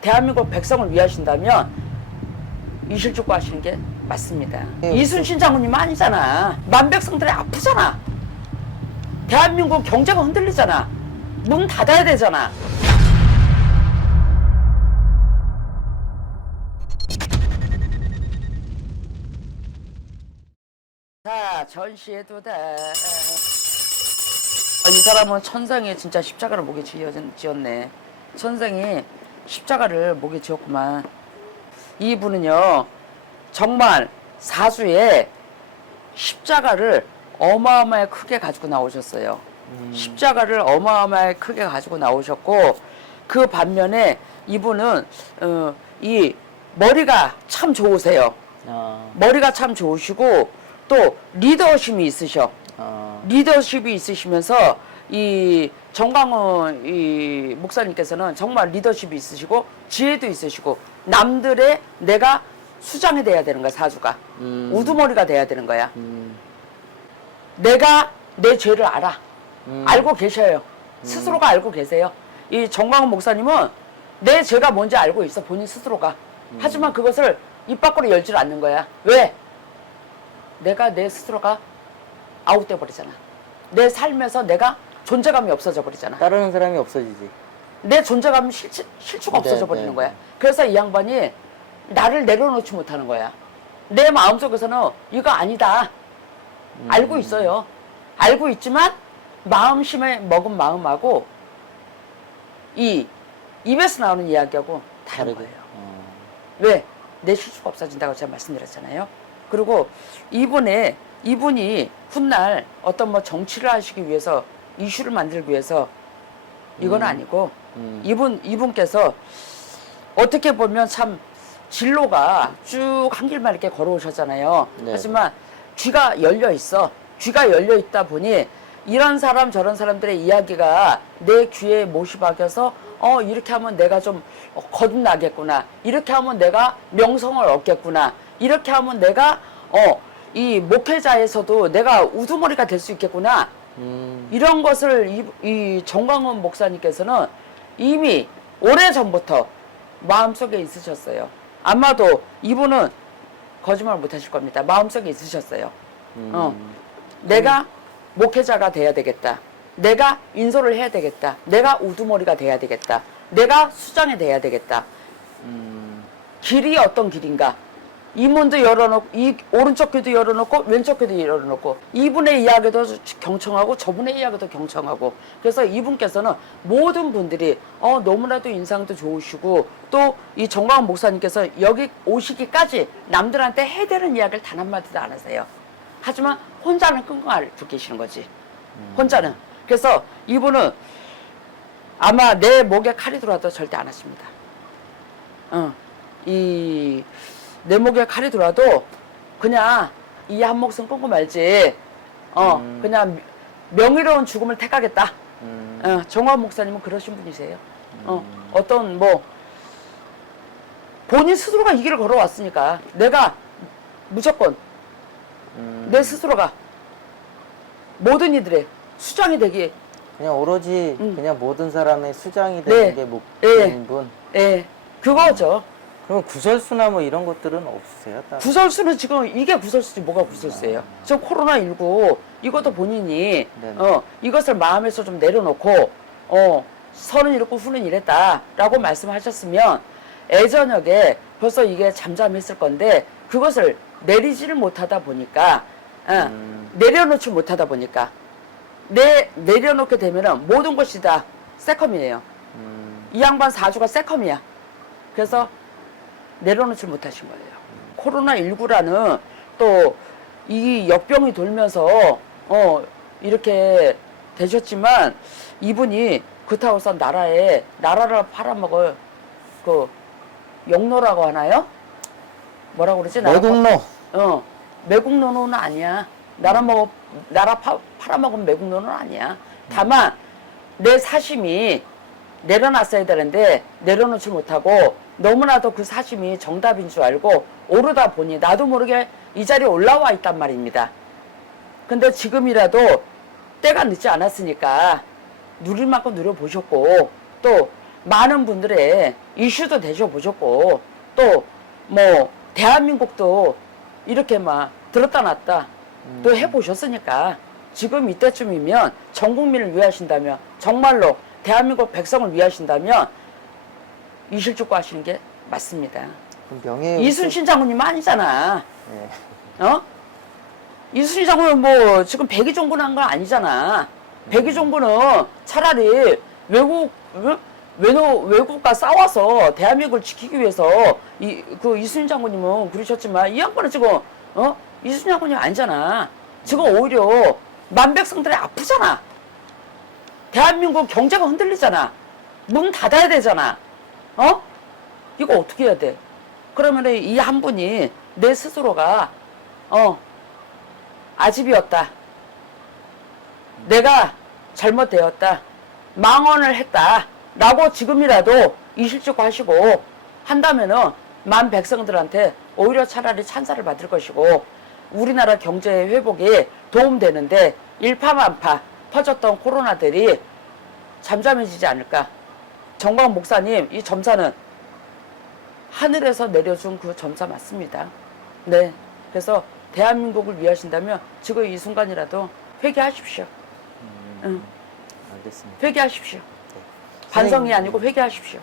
대한민국 백성을 위하신다면 이실직고 하시는 게 맞습니다. 예, 이순신 장군님 아니잖아. 만백성들이 아프잖아. 대한민국 경제가 흔들리잖아. 문 닫아야 되잖아. 자, 전시해도 돼. 아, 이 사람은 천상에 진짜 십자가를 목에 지었네. 천상이 십자가를 목에 지었구만. 이분은요, 정말 사수에 십자가를 어마어마하게 크게 가지고 나오셨어요. 십자가를 어마어마하게 크게 가지고 나오셨고, 그 반면에 이분은, 어, 이 머리가 참 좋으세요. 아, 머리가 참 좋으시고, 또 리더십이 있으셔. 아, 리더십이 있으시면서 이 정광훈 이 목사님께서는 정말 리더십이 있으시고 지혜도 있으시고 남들의 내가 수장이 돼야 되는 거야 사주가. 음. 우두머리가 돼야 되는 거야. 음, 내가 내 죄를 알아. 음. 알고 계셔요. 스스로가 알고 계세요. 이 정광훈 목사님은 내 죄가 뭔지 알고 있어 본인 스스로가. 하지만 그것을 입 밖으로 열질 않는 거야. 왜? 내가 내 스스로가 아웃돼 버리잖아. 내 삶에서 내가 존재감이 없어져 버리잖아 따르는 사람이 없어지지. 내 존재감 실추, 실추가 네, 없어져 버리는 네, 거야. 네. 그래서 이 양반이 나를 내려놓지 못하는 거야. 내 마음속에서는 이거 아니다. 음. 알고 있어요. 알고 있지만 마음심에 먹은 마음하고 이 입에서 나오는 이야기하고 다른 다르게. 거예요. 어. 왜? 내 실수가 없어진다고 제가 말씀드렸잖아요. 그리고 이분의 이분이 훗날 어떤 뭐 정치를 하시기 위해서 이슈를 만들기 위해서 이건 음. 아니고 음. 이분 이분께서 어떻게 보면 참 진로가 쭉 한 길만 이렇게 걸어오셨잖아요. 네. 하지만 귀가 열려 있어. 귀가 열려 있다 보니 이런 사람 저런 사람들의 이야기가 내 귀에 못이 박여서 어 이렇게 하면 내가 좀 어, 거듭나겠구나. 이렇게 하면 내가 명성을 얻겠구나. 이렇게 하면 내가 어 이 목회자에서도 내가 우두머리가 될 수 있겠구나. 음. 이런 것을 이, 이 정광훈 목사님께서는 이미 오래 전부터 마음속에 있으셨어요. 아마도 이분은 거짓말 못 하실 겁니다. 마음속에 있으셨어요. 음. 어. 내가 목회자가 돼야 되겠다. 내가 인솔을 해야 되겠다. 내가 우두머리가 돼야 되겠다. 내가 수장이 돼야 되겠다. 음. 길이 어떤 길인가? 이 문도 열어놓고 이 오른쪽 귀도 열어놓고 왼쪽 귀도 열어놓고 이분의 이야기도 경청하고 저분의 이야기도 경청하고 그래서 이분께서는 모든 분들이 어 너무나도 인상도 좋으시고 또 이 정광훈 목사님께서 여기 오시기까지 남들한테 해대는 이야기를 단 한마디도 안 하세요. 하지만 혼자는 끙끙 앓고 계시는 거지. 혼자는. 그래서 이분은 아마 내 목에 칼이 들어와도 절대 안 하십니다. 어, 이, 내 목에 칼이 들어와도 그냥 이 한 목숨 끊고 말지, 어, 음. 그냥 명의로운 죽음을 택하겠다. 음. 어, 정화 목사님은 그러신 분이세요. 어, 어떤 뭐, 본인 스스로가 이 길을 걸어왔으니까 내가 무조건 음. 내 스스로가 모든 이들의 수장이 되기, 그냥 오로지 음. 그냥 모든 사람의 수장이 되는 네. 게 목표인 예. 분. 예, 그거죠. 그럼 구설수나 뭐 이런 것들은 없으세요? 따로? 구설수는 지금 이게 구설수지 뭐가 구설수예요? 지금 코로나 19 이것도 본인이 네네. 어 이것을 마음에서 좀 내려놓고 어 선은 이렇고 후는 이랬다라고 말씀하셨으면 애저녁에 벌써 이게 잠잠했을 건데 그것을 내리지를 못하다 보니까 어, 음. 내려놓지 못하다 보니까 내 내려놓게 되면은 모든 것이 다 새컴이에요. 음. 이 양반 사주가 새컴이야. 그래서 내려놓지 못하신 거예요. 코로나 19라는 또 이 역병이 돌면서 어 이렇게 되셨지만 이분이 그렇다고 해서 나라에 나라를 팔아먹을 그 영노라고 하나요? 뭐라고 그러지? 매국노. 파- 어 매국노는 아니야. 나라 먹어 나라 파, 팔아먹은 매국노는 아니야. 다만 내 사심이 내려놨어야 되는데 내려놓지 못하고 너무나도 그 사심이 정답인 줄 알고 오르다 보니 나도 모르게 이 자리에 올라와 있단 말입니다. 근데 지금이라도 때가 늦지 않았으니까 누릴 만큼 누려보셨고 또 많은 분들의 이슈도 되셔보셨고 또 뭐 대한민국도 이렇게 막 들었다 놨다 또 해보셨으니까 지금 이때쯤이면 전 국민을 위하신다면 정말로 대한민국 백성을 위하신다면 이실직고 하시는 게 맞습니다. 그럼 명예 이순신 장군님 아니잖아. 네. 어? 이순신 장군은 뭐 지금 백의 정부는 한건 아니잖아. 백의 정부는 차라리 외국 어? 외노 외국과 싸워서 대한민국을 지키기 위해서 이 그 이순신 장군님은 그러셨지만 이 양반은 지금 어 이순신 장군이 아니잖아. 지금 오히려 만백성들이 아프잖아. 대한민국 경제가 흔들리잖아. 문 닫아야 되잖아. 어? 이거 어떻게 해야 돼? 그러면 이한 분이 내 스스로가 어 아집이었다. 내가 잘못되었다. 망언을 했다. 라고 지금이라도 이실직고 하시고 한다면은 만 백성들한테 오히려 차라리 찬사를 받을 것이고 우리나라 경제 회복에 도움되는데 일파만파 퍼졌던 코로나들이 잠잠해지지 않을까. 정광 목사님, 이 점사는 하늘에서 내려준 그 점사 맞습니다. 네. 그래서 대한민국을 위하신다면 지금 이 순간이라도 회개하십시오. 응, 알겠습니다. 회개하십시오. 반성이 아니고 회개하십시오.